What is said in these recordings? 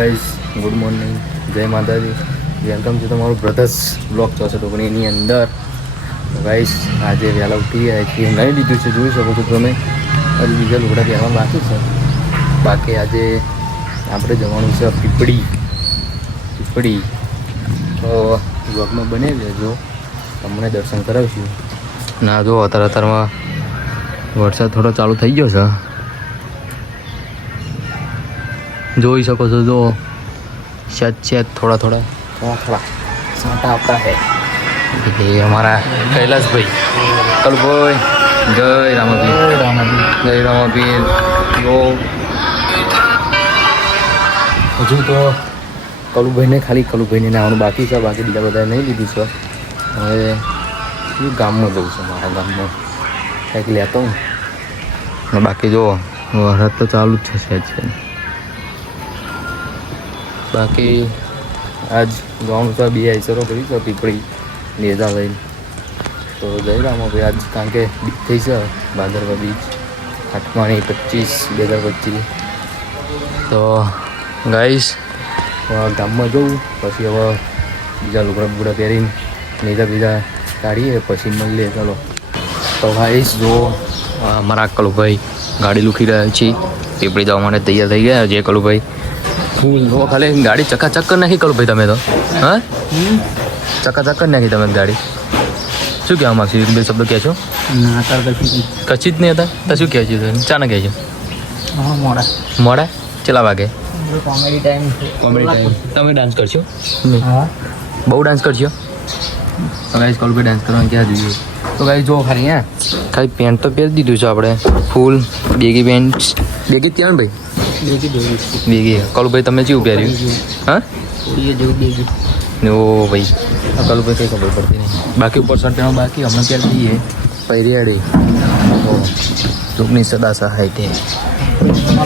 Guys, good morning, જય માતાજી. Welcome છે તમારું બ્રધર્સ બ્લોગ 64 એની અંદર. તો ગાઈઝ, આજે વહેલા ઉઠી ગયા છીએ, નહીં લીધું છે, જોઈ શકો છો તમે. હજી બીજા લુગડા પહેરવા બાકી છે. બાકી આજે આપણે જવાનું છે પીપળી. તો બ્લોગમાં બની લેજો, તમને દર્શન કરાવશું. ના જો અત્યારમાં વરસાદ થોડો ચાલુ થઈ ગયો છે, જોઈ શકો છો. જો शायद थोड़ा साटा आता है. ये हमारा कैलाश भाई, कल भाई, जय रामापीर. तो हजू तो કલુભાઈને ખાલી કલુભાઈને આવવાનું બાકી છે, બાકી બીજા બધા નહીં લીધું છે. હવે શું ગામમાં જવું છે, મારા ગામમાં કંઈક લેતો હું. ને બાકી જો વરસાદ તો ચાલુ જ છે છે. બાકી આજ જવાનું છે, 2 આઈસરો કરી છે પીપળી નેજા લઈને. તો જઈ રામો ભાઈ આજ, કારણ કે બીચ થઈ છે, ભાદરવા બીચ 8 25/2025. તો ગાઈસ ગામમાં જવું, પછી હવે બીજા લુગડા પહેરીને બીજા કાઢીએ, પછી મળીએ. ચાલો. તો ગાઈસ જો અમારા કલુભાઈ ગાડી લૂકી રહ્યા છીએ, પીપળી જવા માટે તૈયાર થઈ ગયા છે. કલુભાઈ ફૂલ ખાલી ગાડી ચકાચક કરી નાખી. કલુભાઈ તમે તો હા ચકાચક કરી નાખી તમે ગાડી. શું કહેવા માગશો? બે શબ્દો કહે છો? કચ્છી જ નહીં હતા તો શું કહે છે? ચાના કહે છે? મોડા કેટલા વાગે? Comedy time. તમે ડાન્સ કરશો? બહુ ડાન્સ કરશો? ગાઈસ કલુભાઈ ડાન્સ કરવાનું ક્યાં જોઈએ? તો ગાઈસ જો ખાલી પેન્ટ તો પહેરી દીધું છે આપણે, ફૂલ બેગી પેન્ટ. બેગી ત્યાં ભાઈ બેગી. કલુભાઈ તમે કેવું પહેર્યું? હા ઓ ભાઈ, કલુભાઈ કંઈ ખબર પડતી નહીં. બાકી ઉપર શર્ટ પહેરવા બાકી, હમણાં પહેરી દઈએ પહેરી અડી. ચૂકની સદા સહાય તે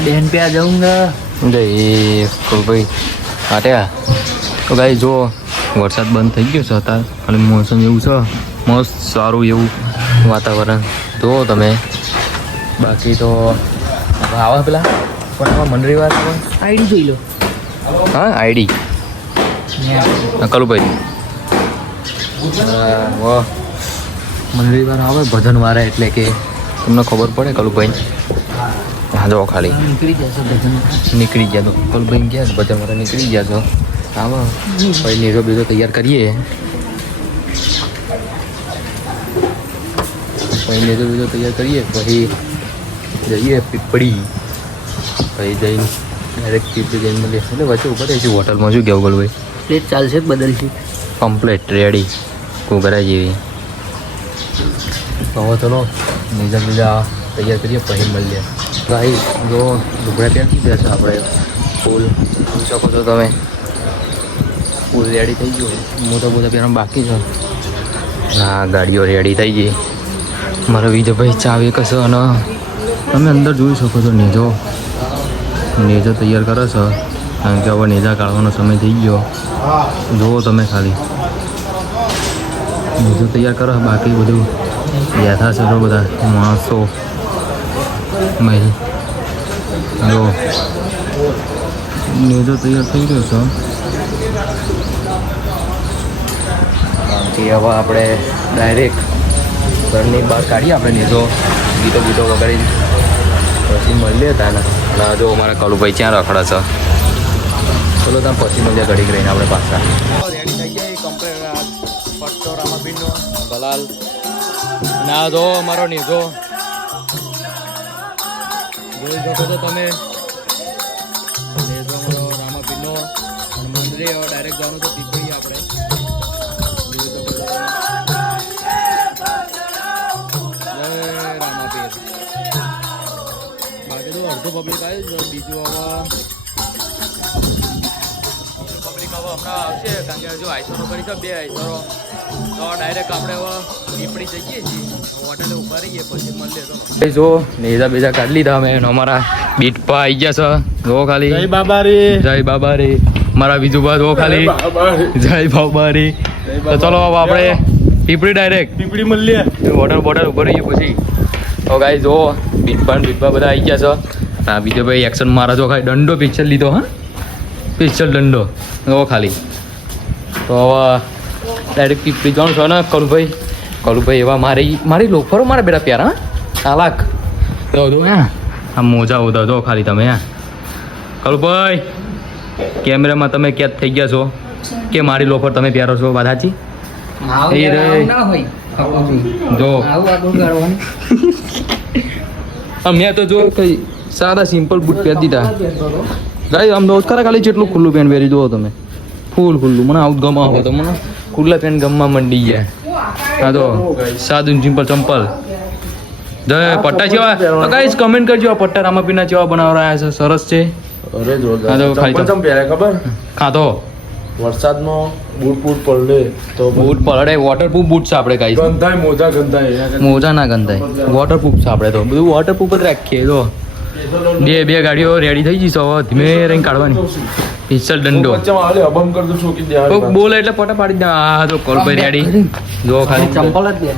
બહેન પ્યા જાઉંગા. જય કલુભાઈ આટ્યા. તો ગાઈ જો વરસાદ બંધ થઈ ગયો છે અત્યારે, અને મોસમ એવું છે મસ્ત સારું એવું વાતાવરણ જુઓ તમે. બાકી તો આવા પેલા પણ આમાં મંડળીવાર આઈડી જોઈ લો. હા આઈડી કલુભાઈ મંડળીવાર આવે ભજનવાળા, એટલે કે તમને ખબર પડે કલુભાઈ. હા જો ખાલી નીકળી ગયા તો કલુભાઈ ગયા ભજનવાળા નીકળી ગયા છો. આવો પછી નેરો બેરો તૈયાર કરીએ, પછી જઈએ પીપળી. પછી જઈને ડાયરેક્ટ પીપળી જઈને મળીએ. એટલે વચ્ચે ઉપર રહીશું હોટલમાં. શું કહેવું કલુભાઈ? પ્લેટ ચાલશે બદલશે કમ્પ્લેટ રેડી કુકરા જેવી. તો ચલો બીજા તૈયાર કરીએ, પછી મળીએ. ભાઈ જો લુગડા પહેરી દીધા છે આપણે, ફૂલ જોઈ શકો છો તમે. ફૂલ રેડી થઈ ગયો. મોટા પહેરવાનું બાકી છે. ના ગાડીઓ રેડી થઈ ગઈ. મારો વિજયભાઈ ચાવી કશો, અને તમે અંદર જોઈ શકો છો નેજો તૈયાર કરે છે, કારણ કે હવે નેજા કાઢવાનો સમય થઈ ગયો. જુઓ તમે ખાલી નેજો તૈયાર કરે. બાકી બધું બેઠા છે તો બધા માણસો. જો નેજો તૈયાર થઈ ગયો છે. હવે આપણે ડાયરેક્ટ ઘરની બહાર કાઢીએ આપણે નેજો, ગીતો વગાડીને પછી મળીએ ત્યાં. અને જો અમારા કલુભાઈ ક્યાં રખડા છે. ચલો ત્યાં પછી મળીએ ઘડીક રહીને આપણે પાછા. રેડી થઈ ગયા કમ્પ્લેટ પટ્ટો રામાપીરનો ગલાલ. ના જો અમારો નેજો જોઈ શકો છો તમે. નેજો અમારો રામાપીરનો મંદિરે હવે ડાયરેક્ટ જવાનું છે પીપળી આપણે. અડધું પબ્લિક આવ્યું છે, બીજું હવે પબ્લિક હમણાં આવશે, કારણ કે હજુ આઈસરો કરી છે 2 આઈસરો. તો ડાયરેક્ટ આપણે હવે પીપળી જઈએ છીએ, હોટેલે ઉભા રહીએ, પછી મળીએ. તો જો નેજા બેજા કાઢી લીધા અમે. અમારા બીટ પા આવી ગયા છે. જો ખાલી જય બાબા રે મારા બીજું બા. જો ખાલી જય બાબા રે. તો ચલો હવે આપણે પીપળી ડાયરેક્ટ પીપળી મળીએ, હોટલ ઉભા રહીએ પછી. તો ગાઈ જો બીટપા બધા આવી ગયા છે. હા વિજયભાઈ એક્શન મારા જો ખાલી દંડો પિક્ચર લીધો. હા સ્પેશિયલ દંડો જો ખાલી. તો હવે ડાયરેક્ટ પીપળી જવાનું છે ને કલુભાઈ એવા મારી લોફરો મારા બેટા પ્યારા આ લાખ દો હા આ મોજા ઉધા દો ખાલી તમે હા કલુભાઈ કેમેરામાં તમે ક્યાં થઈ ગયા છો કે મારી લોફર તમે પ્યારો છો વાત સાચી એ રે જો મેં તો જો કઈ સાદા સિમ્પલ બૂટ પહેરી દીધા ગાઈ આમ તો ખરા ખાલી જેટલું ખુલ્લું પેન્ટ પહેરી જુઓ તમે ફૂલ ખુલ્લું મને આવું ગમા હોય તો મને ખુલ્લા પેન્ટ ગમવા મંડી ગયા હા તો સાદું સિમ્પલ ચંપલ જય પટ્ટા જેવા તો ગાઈસ કમેન્ટ કરજો આ પટ્ટા રામાપીના જેવા બનાવવા છે સરસ છે અરે જોરદાર ચંપલ પહેરે ખબર ખાતો વરસાદમાં બૂટ પડે તો બૂટ પડે વોટરપ્રૂફ બૂટ છે આપણે ગાઈસ ગંધાય મોજા ના ગંધાય વોટરપ્રૂફ છે આપણે તો બધું વોટરપ્રૂફ જ રાખીએ તો બે ગાડીઓ રેડી થઈ જઈશ હવે ધીમે રહીને કાઢવાની પિસ્તલ દંડો કોક બોલે એટલે પટા પાડી દે આ જો કલભાઈ રેડી જો ખાલી ચંપલ જ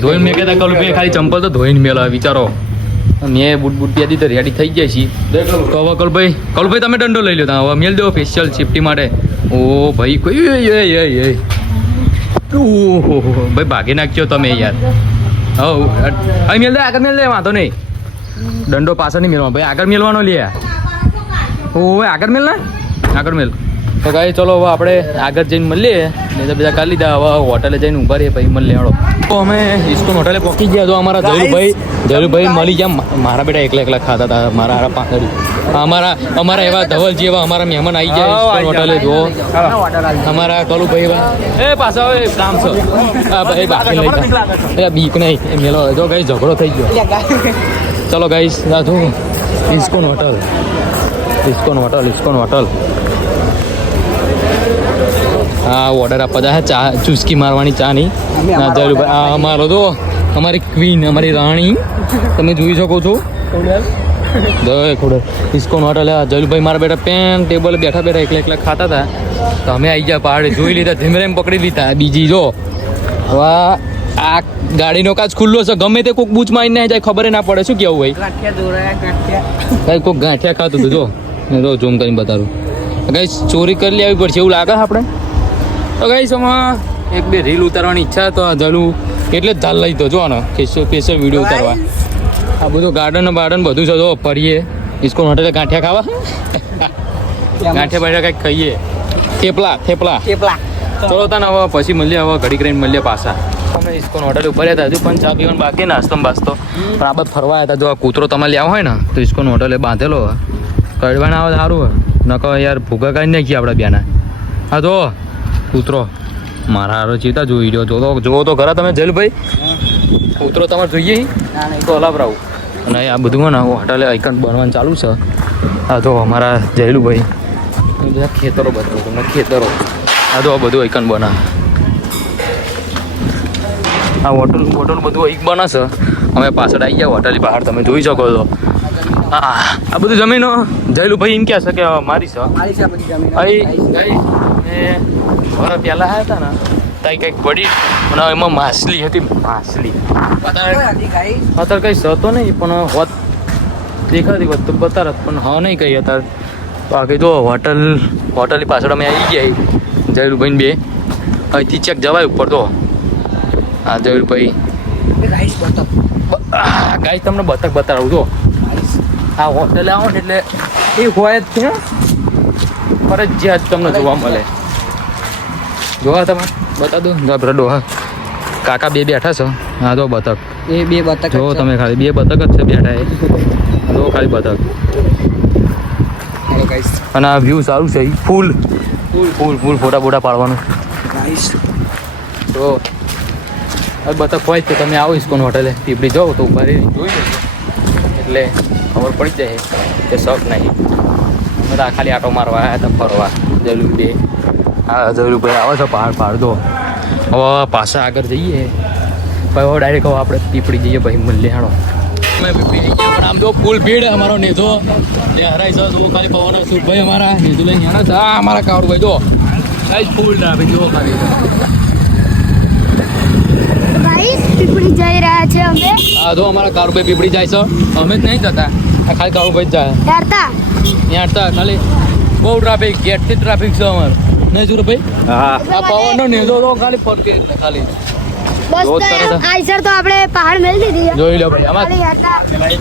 ધોઈને મેં કહેતા કલભાઈ ખાલી ચંપલ તો ધોઈને મેલા વિચારો મેં બૂટ ત્યાંથી તો રેડી થઈ જાય છીએ તો હવે કલભાઈ તમે દંડો લઈ લો તા હવે મેલ દેવો સ્પેશિયલ સેફટી માટે ઓ ભાઈ કોઈ ઓહો ભાઈ ભાગી નાખ્યો તમે યાર હવે મેલ દે આગળ મેલ દે વાંધો નહીં દંડો પાછળ નહીં મેળવાનો ભાઈ આગળ મેળવાનો લે ઓવે આગળ મેલ ના આગળ મેલ તો ગાઈ ચલો હવે આપણે આગળ જઈને મળીએ નહીં તો બધા કાઢી લીધા હવે હોટલે જઈને ઊભા રહીએ પછી મળીએ હેડો તો અમે ઇસ્કોન હોટલે પહોંચી ગયા તો અમારા ધૈરુભાઈ મળી ગયા મારા બેટા એકલા ખાતા હતા મારા હારા પાકડી અમારા એવા ધવલ જેવા અમારા મહેમાન આવી ગયા ઇસ્કોન હોટલે જો અમારા કલુભાઈ એ પાછા હવે કામ છે હા ભાઈ બાકી લઈ એ બીક નહીં એ મેલો જો ગાઈ ઝઘડો થઈ ગયો ચલો ગાઈસ શું ઇસ્કોન હોટલ હા ઓર્ડર આપવા જાય ચા ચુસ્કી મારવાની ચા નહીં ના જરૂર આ અમારો તો અમારી ક્વીન અમારી રાણી તમે જોઈ શકો છો ઇસ્કોન હોટલ જલુભાઈ મારા બેટા પેન ટેબલ બેઠા એકલા ખાતા હતા તો અમે આવી ગયા પહાડે જોઈ લીધા ધીમે પકડી લીધા બીજી જો વાહ આ ગાડીનો કાચ ખુલ્લો છે ગમે તે કોઈક બૂચ મારીને જાય ખબર ના પડે શું કેવું ભાઈ કોઈક ગાંઠિયા ખાતું હતું જો ઝૂમ કરીને બતાવું ગાઈસ ચોરી કરી લેવી પડશે એવું લાગે આપણે તો ગાઈસ આમાં એક બે રીલ ઉતારવાની ઈચ્છા તો જલું એટલે જ ઝાલ લઈ દો જો ને સ્પેશિયલ વિડીયો ઉતારવા આ બધું ગાર્ડન બધું છે જો ફરીએ ઇસ્કોન હોટેલે ગાંઠિયા ખાવા ગાંઠિયા બાઠિયા કંઈક ખાઈએ થેપલા ચલો તને હવે પછી મળીએ હવે ઘડી કરીને મળીએ પાછા અમે ઇસ્કોન હોટલ ઉપર હતા હજુ પણ ચા પીવાનું બાકી નાસ્તો બાસ્તો પણ આ બધું ફરવા હતા જો આ કૂતરો તમારે લેવો હોય ને તો ઇસ્કોન હોટલે બાંધેલો કડવાના આવે સારું હોય નકો યાર ભૂગા કાઢી નાખીએ આપણે બેના હા જો કૂતરો મારા હારો ચીતા જોઈ રહ્યો જોવો તો ખરા તમે જેલભાઈ કૂતરો તમારે જોઈએ તો હલાવરાવું અને આ બધું હોય ને હોટલે આઈકન બનવાનું ચાલુ છે હા જો અમારા જયલુભાઈ બધા ખેતરો બતાવું તમને ખેતરો હા તો બધું આઈકન બના આ હોટલ બધું એક બનશે અમે પાછળ આવી ગયા હોટલની બહાર તમે જોઈ શકો છો આ બધું જમીન જયલુભાઈ એમ ક્યાં છે કે મારી છે વરા પહેલાં આવ્યા હતા ને ત્યાં કંઈક પડી અને એમાં માછલી હતી અત્યારે કંઈ સતો નહીં પણ હોત દેખાતી હોત તો બતારત પણ હા નહીં કહી અત્યારે બાકી જો હોટલની પાછળ અમે આવી ગયા જયલુભાઈ બે અહીંથી ચેક જવાય ઉપર તો હા જયલુભાઈ ગાઈસ તમને બતક બતાવું છો આ હોટલે આવો ને એટલે એ હોય જ છે ફરજિયાત તમને જોવા મળે જોવા તમે બતા દો ગભરા ડોહા કાકા બે બેઠા છો હા તો બતક એ બે બતક જો તમે ખાલી બે બતક જ છે બેઠા એ જો ખાલી બતક અને આ વ્યૂ સારું છે ફૂલ ફોટા પાડવાનું તો બતક હોય તો તમે આવો ઇસ્કોન હોટલે પીપળી જાઓ તો ઉભા રહી જોઈ લેજો એટલે ખબર પડી જાય કે શોખ નહીં અમે તો ખાલી આટો મારવા આવ્યા હતા ફરવા જલુભાઈ હા જલુભાઈ આવે છે પહાડ દો હવે પાછા આગળ જઈએ ભાઈ હવે ડાયરેક્ટ હવે આપણે પીપળી જઈએ ભાઈ મૂલ્ય હાણો અમે પીપળી જઈએ પણ આમ તો ફૂલ ભીડ અમારો નેજો જે હરાય છે તો ખાલી પવન સુખભાઈ અમારા નેજો લઈને હાણા છે આ અમારા કાવડભાઈ જો ફૂલ ના ભાઈ જો ખાલી પીપળી જઈ રહ્યા છે અમે હા જો અમારા કારુભાઈ પીપળી જાય છે અમે જ નહીં જતા આ ખાલી કાળુભાઈ જ જાય હેરતા ત્યાં હતા ખાલી બહુ ટ્રાફિક ગેટથી ટ્રાફિક છે અમારે નહીં જોર ભાઈ હા આ પવનનો નેજો તો ખાલી ફરકે એટલે ખાલી બસ રોજ કરે તો છે. આઈસર તો આપણે પહાડ મેલી દીધી જોઈ લો ભાઈ આમાં ખાલી હેરતા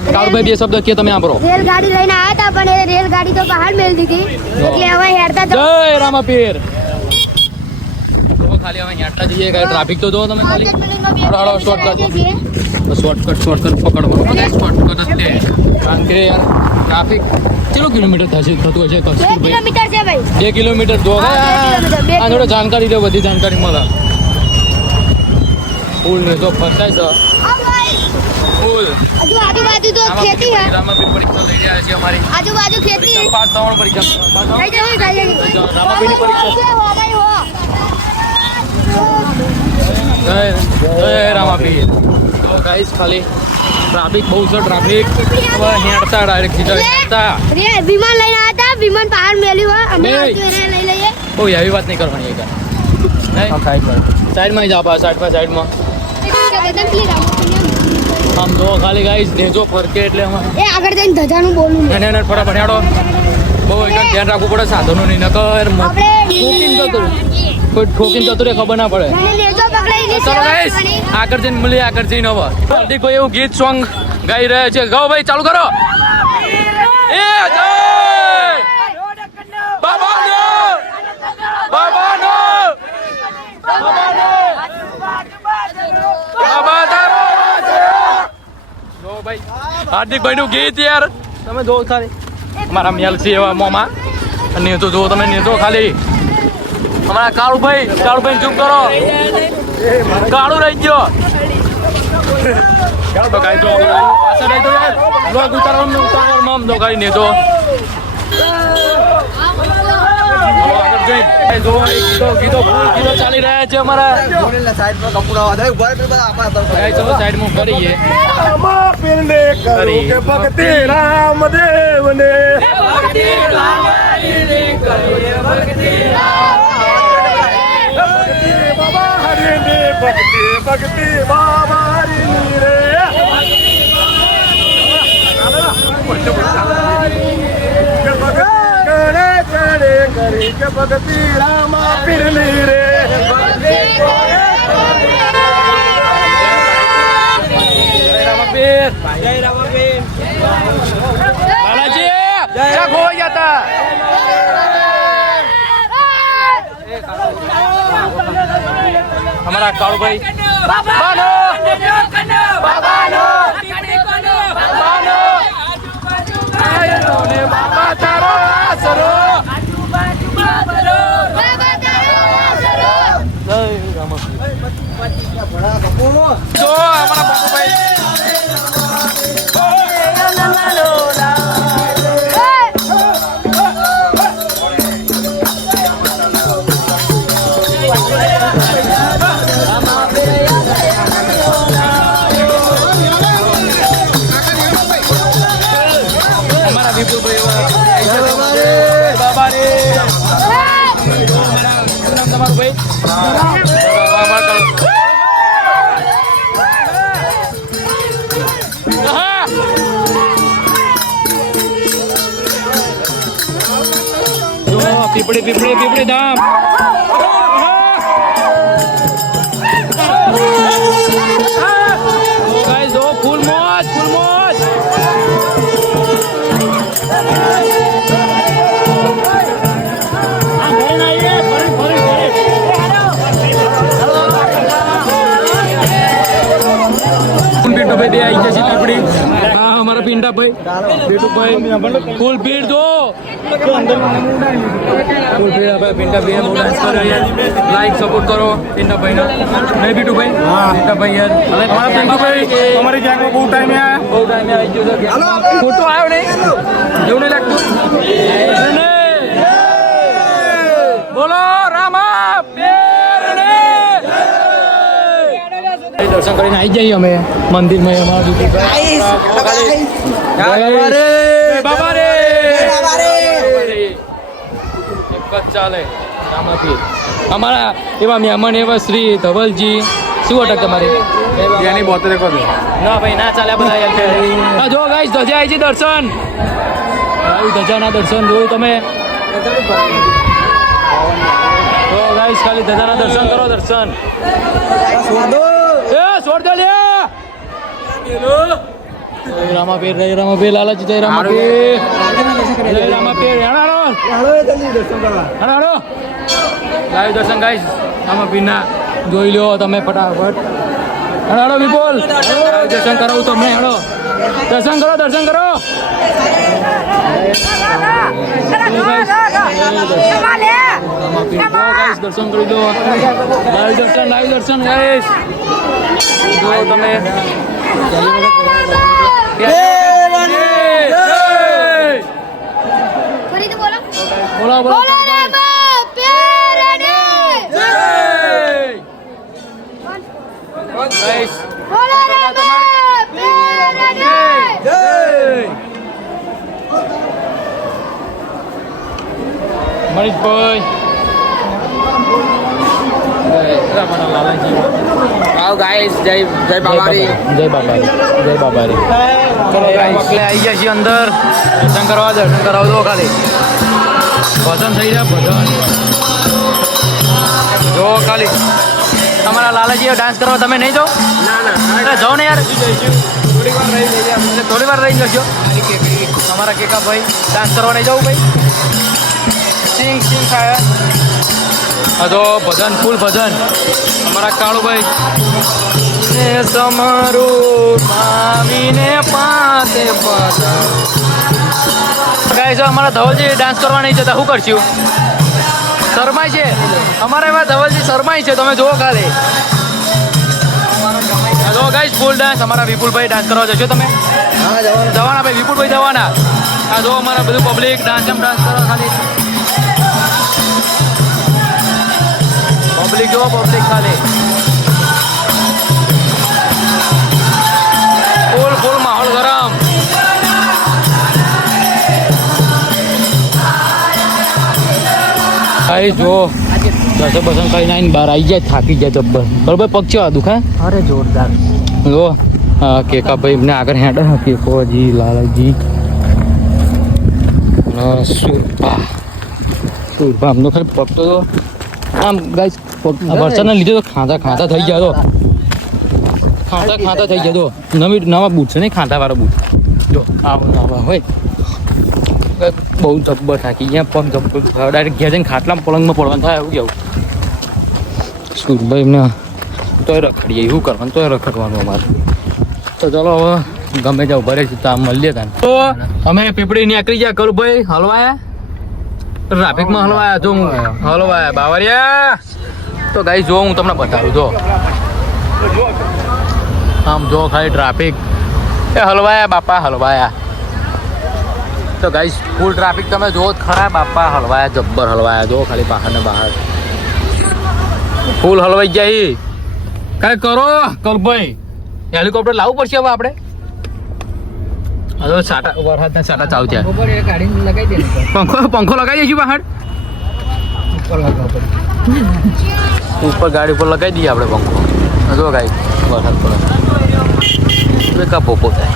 કાળુભાઈ બે શબ્દ કે તમે આપરો રેલગાડી લઈને આવ્યા હતા પણ એ રેલગાડી તો પહાડ મેલી દીધી એટલે હવે હેરતા તો જય રામાપીર તો ખાલી હવે આટલા જઈએ કાંઈ ટ્રાફિક તો જો તમે ખાલી હાલો શોર્ટકટ શોર્ટકટ પકડવાનું શોર્ટકટ જ છે કારણ કે યાર ટ્રાફિક કેટલું કિલોમીટર થશે થતું હશે 2 કિલોમીટર છે ભાઈ 2 કિલોમીટર જો હા, 2 કિલોમીટર, 2 આ જોડે જાણકારી દે બધી જાણકારી મળે ફૂલ ને જો ફસાય છે ફૂલ હજુ આજુબાજુ તો ખેતી હે રામાપીર પરીક્ષા લઈ રહ્યા છે અમારી આજુબાજુ ખેતી હે. પાસ થવાનું પરીક્ષા થઈ જવી ભાઈ રામાપીરની પરીક્ષા જય રામાપીર તો ગાઈસ ખાલી ટ્રાફિક બહુ છે ટ્રાફિક હવે હેડતા ડાયરેક્ટ સીધા હેડતા વિમાન લઈને આવ્યા હતા વિમાન પહાડ મેલ્યું હોય અમે નહીં. આવતી રે લઈ લઈએ કોઈ આવી વાત નહીં કરવાની એક સાઈડમાં જ આપા સાઈડમાં આમ જો ખાલી ગાઈસ નેજો ફરકે એટલે આમાં એ આગળ જઈને ધજાનું બોલું ને એને ફટાફટ હેડો બહુ એકદમ ધ્યાન રાખવું પડે સાધનો નહીં નકર ઠોકીને જતું રહે. કોઈ ઠોકીને જતું રહે ખબર ના પડે મને લેજો પકડાઈ ચલો ગાઈસ આગળ જઈને મળીએ આગળ જઈને હવે હાર્દિકભાઈ એવું ગીત સોંગ ગાઈ રહ્યા છે ગાઓ ભાઈ ચાલુ કરો એ જય બાબાનો બાબાનો બાબા તારો જો ભાઈ હાર્દિકભાઈ નું ગીત યાર તમે જો ખાલી અમારા મેલ છે એવા મોમાં અને તો જો તમે ને જો ખાલી અમારા કાળુભાઈ ચૂપ કરો કાળું રહી ગયો તો કાંઈ જો પાછળ રહી તો યાર લોક ઉતારવામાં આમ તો કાંઈ નહીં તો આગળ જઈને જો ગીતો ફૂલ ગીતો ચાલી રહ્યા છે અમારા કાંઈ ચલો સાઈડમાં કરીએ ભક્તિ રામદેવને બાબા હરિને ભક્તિ બાબા હરિની રે કરે કરે કરી કે ભક્તિ રામા પીરની રે બાલાજી ક્યાં ખોવાઈ ગયા હતા हमारा कालू भाई बाबानो बाबानो ने बाबा तारो आसरो जो हमारा बाबू भाई પીપળી પીપળી પીપળી ધામ ગાઈસ ઓ ફૂલ મોજ ભાઈ બે આવી જશે પીપળી હા અમારા પિંડા ભાઈ બેટુ ભાઈ ફૂલ ભીડ દો ફૂલ ભીડ ભાઈ પિંડા ભાઈ બહુ ડાન્સ કરે લાઈક સપોર્ટ કરો પિંડા ભાઈને નહીં બીટુ ભાઈ પિંડા ભાઈ યાર અમારા પિંડા ભાઈ તમારી ગેંગમાં બહુ ટાઈમે આવી ગયો છે ફોટો આવ્યો નહીં એવું નહીં લાગતું બોલો રામા દર્શન કરીને આવી જઈએ અમે મંદિરમાં અમારા બાબા રે એક જ ચાલે રામાથી અમારા એવા મહેમાન એવા શ્રી ધવલજી શું અટક તમારી એની 72 કહો ના ભાઈ ના ચાલે આ બધા યાર કે. હા જો ગાઈસ ધજા આવી છે દર્શન ભાઈ ધજાના દર્શન જોયું તમે તો ગાઈસ ખાલી ધજાના દર્શન કરો દર્શન એ છોડ દો લે રામાપીર લાલાજી જય રામાપીર હેણારો લાઈવ દર્શન ગાઈસ રામાપીરના જોઈ લો તમે ફટાફટ હેણારો વિપુલ દર્શન કરાવું તમને હેણો દર્શન કરો દર્શન કરી દો લાઈવ દર્શન ગાઈસ જો તમે ફરીથી બોલો બોલો બોલો રે બાપ પેરને ગાઈસ બોલો રે બાપ પેરને મનીષભાઈ આવ ગાઈસ જય બાબારી જય બાબારી ચલો આપણે આવી ગયા છીએ અંદર દર્શન કરાવો દો ખાલી ભજન થઈ રહ્યા ભજન જો ખાલી તમારા લાલાજી ડાન્સ કરવા તમે નહીં જાઓ ના જાઓ ને યાર થોડી વાર રહી જજો અમારા કેકા ભાઈ ડાન્સ કરવા નહીં જવું ભાઈ સિંગ થાય હા તો ભજન ફૂલ ભજન અમારા કાળુભાઈ ને સમરું મામીને પાતે પદા ગાઈસ અમારા ધવલજી ડાન્સ કરવા નહીં જતા શું કરશું શરમાય છે અમારા એમાં ધવલજી શરમાય છે તમે જુઓ ખાલી જો ગાઈસ ફૂલ ડાન્સ અમારા વિપુલભાઈ ડાન્સ કરવા જશો તમે જવાના ભાઈ વિપુલભાઈ જવાના આ જો અમારા બધું પબ્લિક ડાન્સ કરવા ખાલી પબ્લિક જો પબ્લિક ખાલી ફૂલ માહોલ ગરમ ભાઈ જો દર્શન બસન કરીને આવીને બહાર આવી જાય થાકી જાય જબ્બર બરોબર પગ છે દુખાય અરે જોરદાર જો હા કેકા ભાઈ એમને આગળ હેડે કેકોજી લાલાજી સુરભા આમનો ખાલી પગ તો આમ ગાઈસ વરસાદના લીધે તો ખાંધા થઈ ગયા તો ખાંધા થઈ ગયા તો નવા બૂટ છે નહીં ખાંધાવાળો બૂટ જો આવા હોય બહુ જબ્બર થાકી અહીંયા પગ જબ્બર ડાયરેક્ટ ઘેર જઈને ખાટલામાં પલંગમાં પડવાનું થાય એવું કેવું સુરભાઈ એમને તોય રખડીએ એવું કરવાનું તોય રખડવાનું અમારે તો ચલો હવે ગમે ત્યાં ઉભા રહે છે તો આમ મળીએ ત્યાં તો અમે પીપળી નીકળી ગયા કરું ભાઈ હલવાયા ટ્રાફિકમાં હલવાયા જો હું હલવાયા બાવરિયા તો ગાઈ જો હું તમને બતાવું જો આમ જો ખાલી ટ્રાફિક એ હલવાયા બાપા હલવાયા તો ગાઈ ફૂલ ટ્રાફિક તમે જો ખરા બાપા હલવાયા જબ્બર હલવાયા જો ખાલી બહાર ને બહાર ફૂલ હલવાઈ જાય કાંઈ કરો કલભાઈ હેલિકોપ્ટર લાવવું પડશે હવે આપણે હવે સાટા વરસાદના સાટા ચાલુ છે પંખો લગાવી દઈશું બહાર ઉપર ગાડી ઉપર લગાવી દઈએ આપણે પંખો જો ગાઈ વરસાદ પડે કા પોપો થાય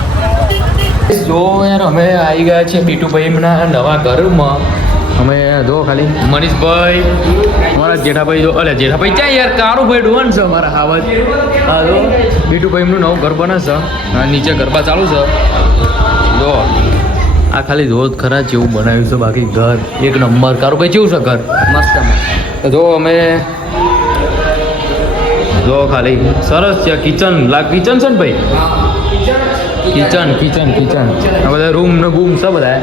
જો યાર અમે આવી ગયા છીએ બીટુભાઈના નવા ઘરમાં અમે જો ખાલી મનીષભાઈ અમારા જેઠાભાઈ જો અલે જેઠાભાઈ ક્યાં યાર કારુભાઈ ડોન છે અમારા હાવજ હા જો બીટુભાઈનું નવું ઘર બને છે નીચે ગરબા ચાલુ છે જો આ ખાલી રોજ ખરા જેવું બનાવ્યું છે બાકી ઘર એક નંબર કારુભાઈ કેવું છે ઘર મસ્ત જો અમે જો ખાલી સરસ છે કિચન કિચન છે ને ભાઈ કિચન આ બધા રૂમ ને બૂમ છે બધા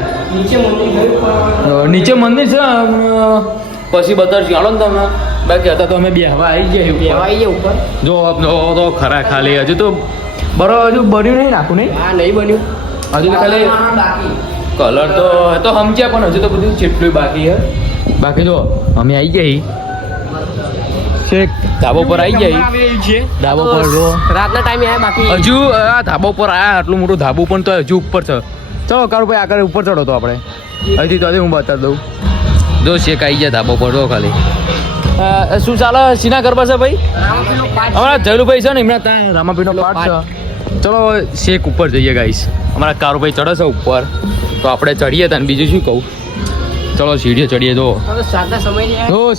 નીચે મંદિર છે પછી બતાવશું હાલો ને તમે બાકી હતા તો અમે બેહવા આવી ગયા ઉપર જો તો ખરા ખાલી હજુ તો બરાબર હજુ બન્યું નહીં નાખું નહીં હા નહીં બન્યું હજુ તો ખાલી કલર તો સમજ્યા પણ હજુ તો બધું જેટલું બાકી છે બાકી જો અમે આવી જઈ છેક ધાબો પર આવી જાય ધાબો પર જો રાતના ટાઈમે આયા બાકી હજુ આ ધાબો પર આયા આટલું મોટું ધાબુ પણ તો હજુ ઉપર છે ચલો કારુભાઈ આગળ ઉપર ચડો તો આપણે અહીંથી તો હું બતાવી દઉં જો શેક આવી જાય ધાબો પર જો ખાલી શું ચાલે સીના ગરબા છે ભાઈ અમારા જયલુભાઈ છે ને એમના ત્યાં રામાપીનો પાઠ છે ચલો શેક ઉપર જઈએ ગાઈસ અમારા કારુભાઈ ચડે છે ઉપર તો આપણે ચડીએ તને બીજું શું કહું ચલો સીડીએ ચડીએ જો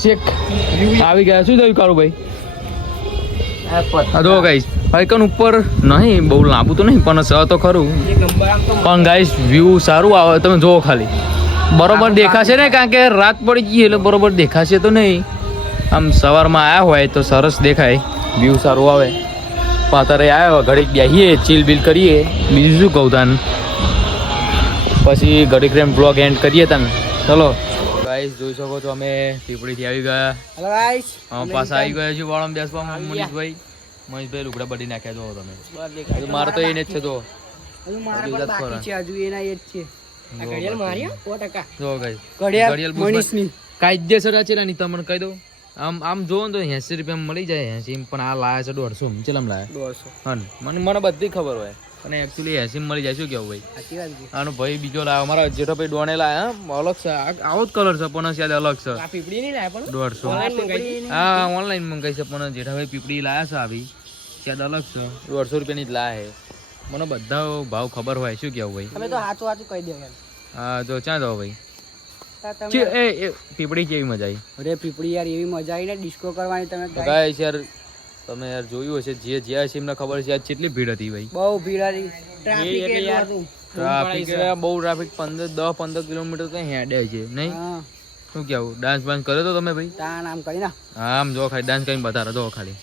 શેક આવી ગયા શું થયું કારુભાઈ હા જો ગાઈસ ભાઈકન ઉપર નહીં બહુ લાંબુ તો નહીં પણ સ તો ખરું પણ ગાઈસ વ્યૂ સારું આવે તમે જોવો ખાલી બરોબર દેખાશે ને કારણ કે રાત પડી ગઈ એટલે બરોબર દેખાશે તો નહીં આમ સવારમાં આવ્યા હોય તો સરસ દેખાય વ્યૂ સારું આવે પણ અત્યારે આવ્યા ઘડીક બેસીએ ચીલ બિલ કરીએ બીજું શું કહું તાન પછી ઘડીક રેમ બ્લોગ એન્ડ કરીએ તાન ચલો ગાઈસ જોઈ શકો છો અમે પીપળીથી આવી ગયા હેલો ગાઈસ પાછા આવી ગયા છે વાળામાં બેસવા મનીષભાઈ લુગડા બધી નાખ્યા જો તમે હજુ મારે તો એને જ છે તો હજુ મારા પર બાકી છે હજુ એના એ જ છે આ ઘડિયાળ મારી 100% જો ગાઈસ ઘડિયાળ મનીષની કાયદેસર છે ની તમને કહી દઉં આમ જોવો ને તો 80 રૂપિયા મળી જાય 80 પણ આ લાયા છે 150 ચેલમ લાયા 150 મને બધી ખબર હોય અને એકચ્યુઅલી 80 મળી જાય શું કેવું ભાઈ સાચી વાત છે આનો ભાઈ બીજો લાવ્યો અમારા જેઠો ભાઈ ડોને લાયા અલગ છે આવો જ કલર છે પણ શાયદ અલગ છે આ પીપળી નહીં લાયા પણ 150 હા ઓનલાઈન મંગાઈ છે પણ જેઠાભાઈ પીપળી લાયા છે આવી શાયદ અલગ છે 150 રૂપિયાની જ લાયા છે મને બધા ભાવ ખબર હોય શું કેવું ભાઈ અમે તો હાચું હાચું કહી દે હા તો ક્યાં જાવ ભાઈ તમે એ પીપળી કેવી મજા આવી અરે પીપળી યાર એવી મજા આવી ને ડિસ્કો કરવાની તમે ગાઈસ યાર તમે યાર જોયું હશે જે જ્યાં છે એમને ખબર છે યાર કેટલી ભીડ હતી ભાઈ બહુ ભીડ હતી ટ્રાફિક એટલું હતું ટ્રાફિક બહુ ટ્રાફિક 10-15 કિલોમીટર તો હેડે છે નહીં હા શું કેવું ડાન્સ બાન્સ કર્યો તો તમે ભાઈ તાન આમ કરી ના હા આમ જો ખાલી ડાન્સ કરીને બતાવો જો ખાલી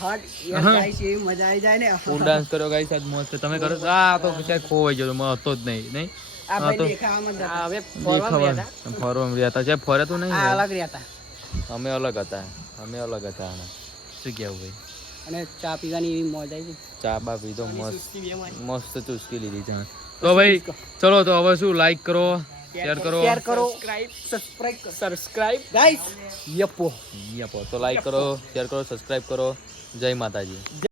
હટ યાર ગાઈસ એવી મજા આવી જાય ને ફૂલ ડાન્સ કર્યો ગાઈસ આજ મોજ તમે કરો આ તો શાયદ ખોવાઈ ગયો મને હતો જ નહીં આ ભાઈ દેખાવામાં જ હતા. હવે ફરવામાં રહ્યા હતા. ફરવા રહ્યા હતા ફરે તો નહીં આ અલગ રહ્યા હતા અમે અલગ હતા આમાં શું કેવું ભાઈ અને ચા પીવાની એવી મોજ આવી ચા બા પીધો મસ્ત ચુસ્કી લીધી છે તો ભાઈ ચલો તો હવે શું લાઈક કરો શેર કરો સબસ્ક્રાઇબ ગાઈસ યપો તો લાઈક કરો શેર કરો સબસ્ક્રાઇબ કરો જય માતાજી